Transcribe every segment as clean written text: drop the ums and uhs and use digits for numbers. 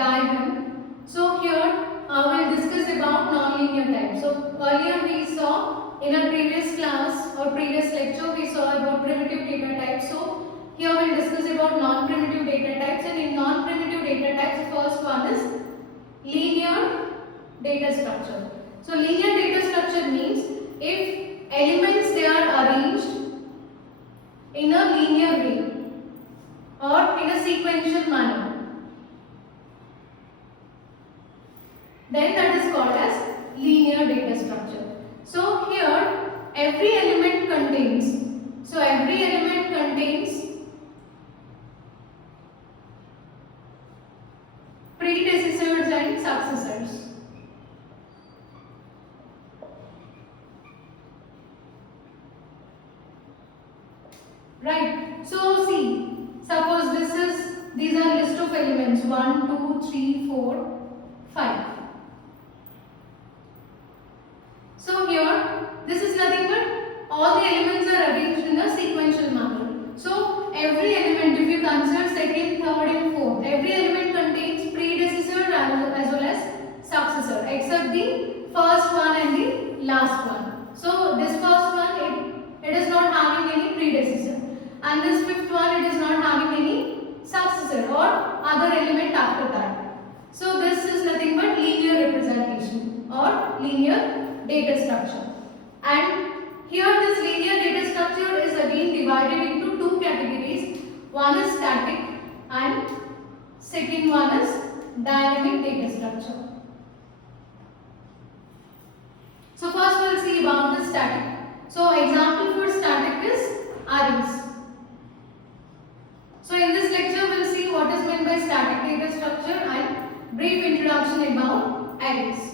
diagram. So here we'll discuss about non-linear type. So earlier we saw in our previous class or previous lecture we saw about primitive data types. So here we'll discuss about non-primitive data types, and in non-primitive data types the first one is linear data structure. So linear data structure means if elements they are arranged in a linear way or in a sequential manner, then that is called as linear data structure. So here every element contains predecessors and successors. Right. So see, suppose these are list of elements 1, 2, 3, 4, 5. So here this is nothing but all the elements are arranged in a sequential manner. So every element, if you consider second, third and fourth, every element contains predecessor as well as successor, except the first one and the last one. So this first one it is not having any predecessor, and this fifth one it is not having any successor or other element after that. So this is nothing but linear representation or linear data structure. And here this linear data structure is again divided into two categories. One is static and second one is dynamic data structure. So first we will see about the static. So example for static is arrays. So in this lecture we will see what is meant by static data structure and brief introduction about arrays.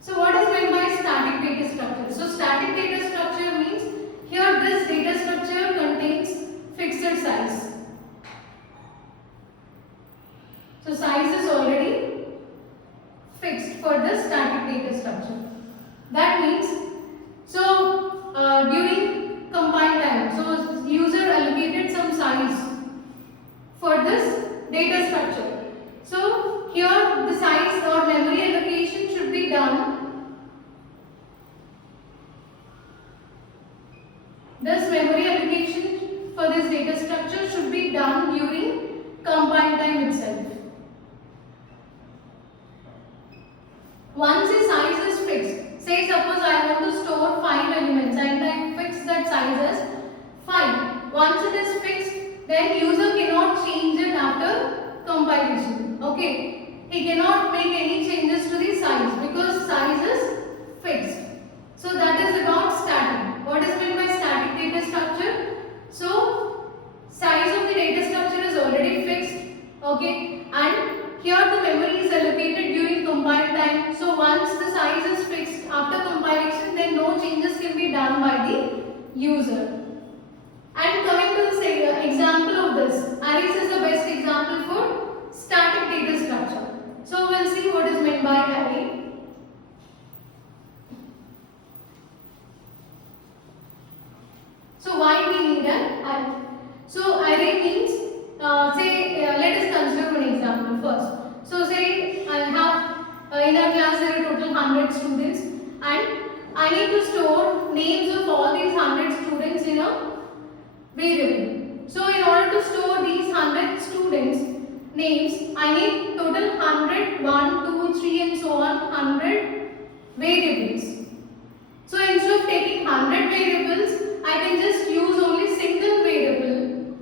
So what is meant by static data structure? So static data structure means here this data structure contains fixed size. So size is already fixed for the static data structure. That means during compile time, so user allocated some size for this data structure. So here the size or memory allocation should be done. This memory allocation for this data structure should be done during compile time itself. Once the size is fixed, say suppose I want to store 5 elements and I fix that size as 5. Once it is fixed, then user cannot change it after compilation. Okay, he cannot make any changes to the size because size is fixed. So that is about static. What is meant by static data structure? So size of the data structure is already fixed. Okay, and here the memory is allocated during compile time. So once the size is fixed after compilation, then no changes can be done by the user. And coming to the example of this, arrays is the best example for static data structure. So we'll see what is meant by array. So why we need an array? So array means let us consider one example first. So say I have in our class there are total 100 students and I need to store names of all these 100 students in a variable. So in order to store these 100 students names, I need total 100, 1, 2, 3 and so on 100 variables. So instead of taking 100 variables, I can just use only single variable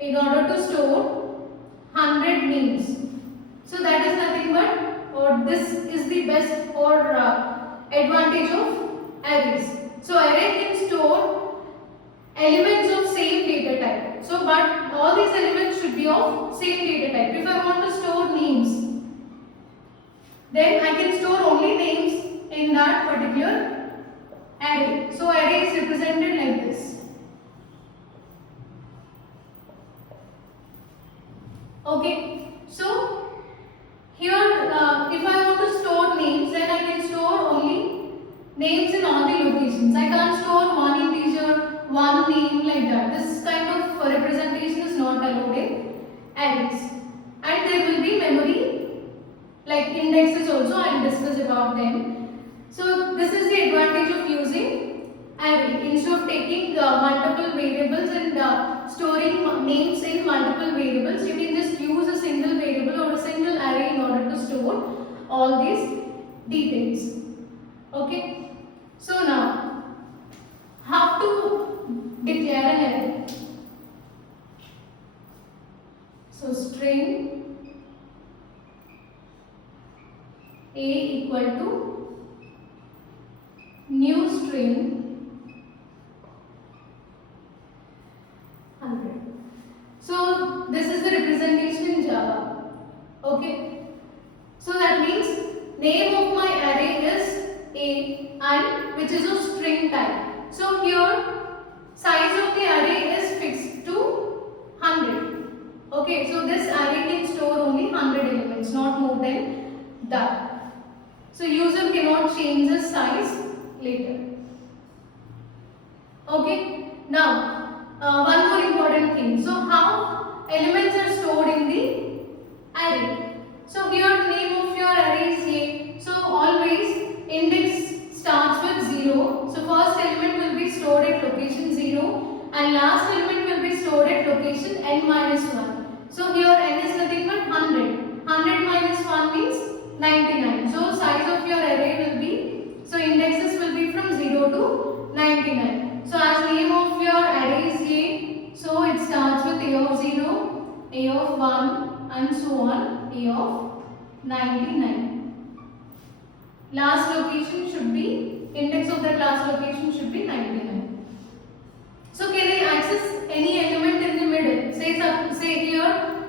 in order to store 100 names. So that is nothing but, or this is the best or advantage of arrays. So array can store elements of same data type. So but all these elements should be of same data type. If I want to store names, then I can store only names in that particular array. So array is represented like this. Okay, so here if I want to store names, then I can store only names in all the locations. I can't store one integer, one name like that. This kind of representation is not allowed in arrays. And there will be memory like indexes also. I will discuss about them. So this is the advantage of using array. Instead of taking multiple variables and storing names in multiple variables, you can just use a single variable or a single array in order to store all these details. Okay. So now, how to declare an array? So string A equal to new string 100. So this is the representation in Java. Okay. So that means name of my array is A and which is of string type. So here size of the array is fixed to 100. Okay. So this array can store only 100 elements, not more than that. So user cannot change the size later. Okay. Now one more important thing. So how elements are stored in the array? So here the name of your array is A. So always index starts with 0. So first element will be stored at location 0 and last element will be stored at location n minus 1. So here n is nothing but 100. 100 minus 1 means 99. So size of your array will be, so indexes will be from 0 to 99. So as name of your array is A, so it starts with A of 0, A of 1 and so on, A of 99. Last location should be, index of that last location should be 99. So can I access any element in the middle? Say here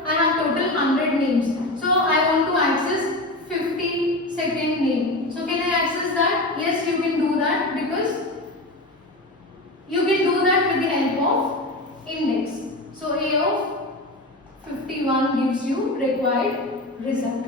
I have total 100 names. So I want to access 52nd name. So can I access that? Yes, you can do that because you can do that with the help of index. So A of 51 gives you required result.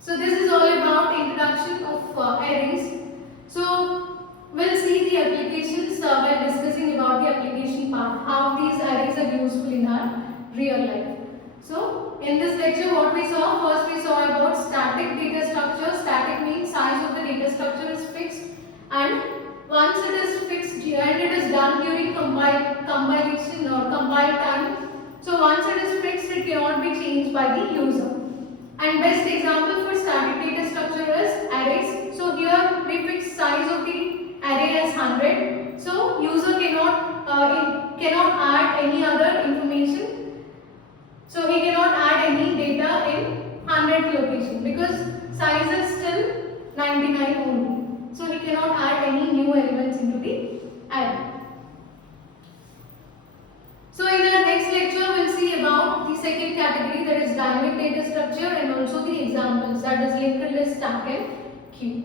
So this is all about introduction of arrays. So we'll see the applications while discussing about the application part, how these arrays are useful in our real life. So in this lecture what we saw, first we saw about static data structure. Static means size of the data structure is fixed and once it is fixed and it is done during compilation or compile time. So once it is fixed, it cannot be changed by the user. And best example for static data structure is arrays. So here we fix size of the array as 100. So user cannot add any other information. So he cannot add any data in 100 location because size is still 99 only. So he cannot add any new elements into the array. So in our next lecture we will see about the second category, that is dynamic data structure, and also the examples, that is linked list, stack and queue.